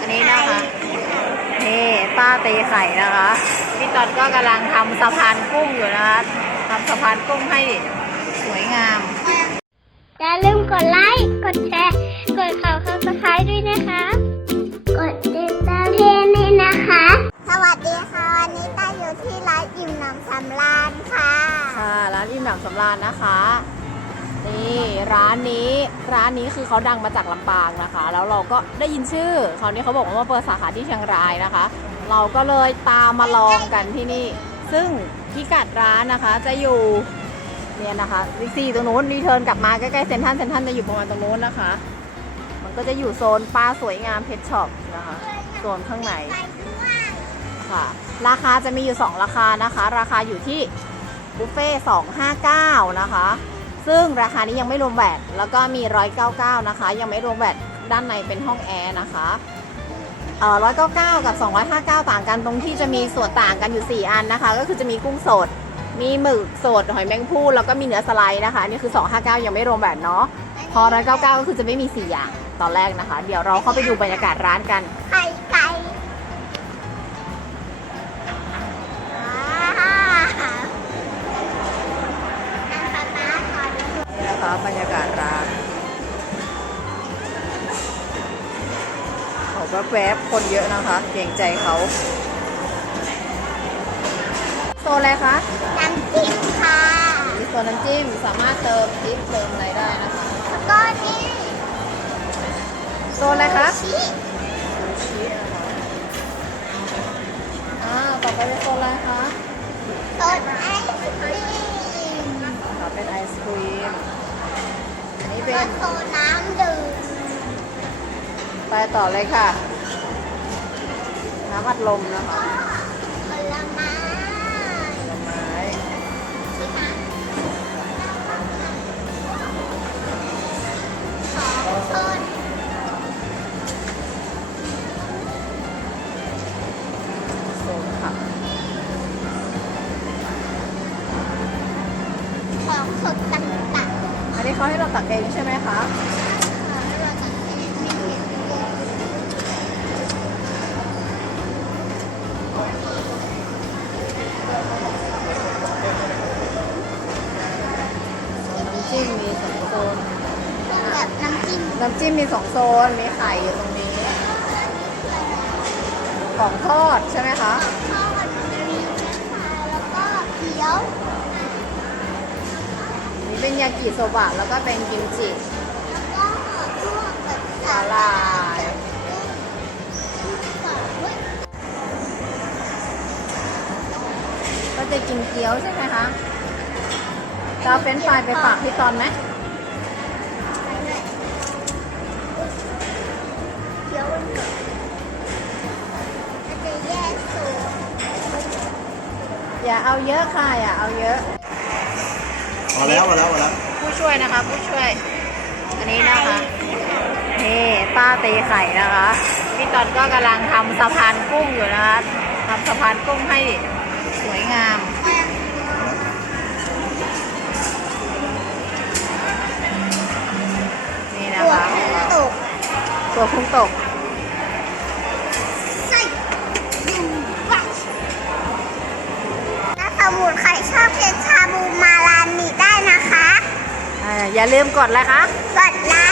อันนี้นะคะนี่ป้าเตไข่นะคะพี่ตอนก็กำลังทำสะพานกุ้งอยู่นะคะทำสะพานกุ้งให้สวยงามอย่าลืมกดไลค์ กดแชร์ กดข่าวข่าวสไครด้วยนะคะ กดติดตามเพจนี้นะคะ สวัสดีค่ะ วันนี้ต้าอยู่ที่ร้านอิ่มหนำสำราญค่ะ ค่ะร้านอิ่มหนำสำราญนะคะ นี่ร้านนี้ร้านนี้คือเขาดังมาจากลำปางนะคะ แล้วเราก็ได้ยินชื่อเขาวนี้เขาบอกว่ามาเปิดสาขาที่เชียงรายนะคะ เราก็เลยตามมาลองกันที่นี่ ซึ่งพิกัดร้านนะคะจะอยู่เนี่ยนะคะบิ๊กซีตรงนู้นรีเทิร์นกลับมาใกล้ๆเซนทรัลเซนทรัลจะอยู่ประมาณตรงนู้นนะคะ มันก็จะอยู่โซนปลาสวยงามเพชรช็อปนะคะโซนข้างในค่ะ ราคาจะมีอยู่ 2 ราคานะคะ ราคาอยู่ที่บุฟเฟ่259 นะคะ ซึ่งราคานี้ยังไม่รวมแบตแล้วก็มี 199 นะคะ ยังไม่รวมแบตด้านในเป็นห้องแอร์นะคะเอ่อ199 กับ 259 ต่างกันตรงที่จะมีส่วนต่างกันอยู่ 4 อันนะคะ ก็คือจะมีกุ้งสด มีหมึกสด หอยแมงภู่แล้วก็มีเนื้อสไลด์นะคะ นี่คือ 259 ยังไม่รวมแบตเนาะ พอ 199 ก็คือจะไม่มี 4 อย่างตอนแรกนะคะ เดี๋ยวเราเข้าไปดูบรรยากาศร้านกัน ไข่ แวบคนเยอะนะคะเกรงใจเขาโซนอะไรคะน้ำจิ้มค่ะมีโซนน้ำจิ้มสามารถเติมจิ๊บเติมอะไรได้นะคะแล้วก็นี่โซนอะไรคะชิชีสนะคะอ่าต่อไปเป็นโซนอะไรคะสดไอศครีมต่อเป็นไอศครีมอันนี้แล้เป็วนโซนน้ำดื่มไป ต่อเลยค่ะ น้ำอัดลมนะคะผลไม้ผลไม้ใช่ไหมสองโซนโซนผักของสดต่างอันนี้เขาให้เราตักเองใช่ไหมคะ น้ำจิ้มมีสองโซน มีไข่อยู่ตรงนี้ ของทอดใช่ไหมคะทอดมีเฟรนช์ฟรายแล้วก็เกี๊ยวนี่เป็นยากิโซบะแล้วก็เป็นกิมจิแล้วก็พวกแบบสาลาย ก็จะกินเกี๊ยวใช่ไหมคะจะเอาเป็นช์ฟรายไปฝากพี่ตอนไหม อย่าเอาเยอะค่ะ อย่าเอาเยอะมาแล้วมาแล้วมาแล้วผู้ช่วยนะคะผู้ช่วย อันนี้นะคะนี่ป้าเตไข่นะคะพี่ตอนก็กำลังทำสะพานกุ้งอยู่นะคะทำสะพานกุ้งให้สวยงามนี่นะตัวคะตกตัวคุ้งตก อย่าลืมกดเลยคะ กดไล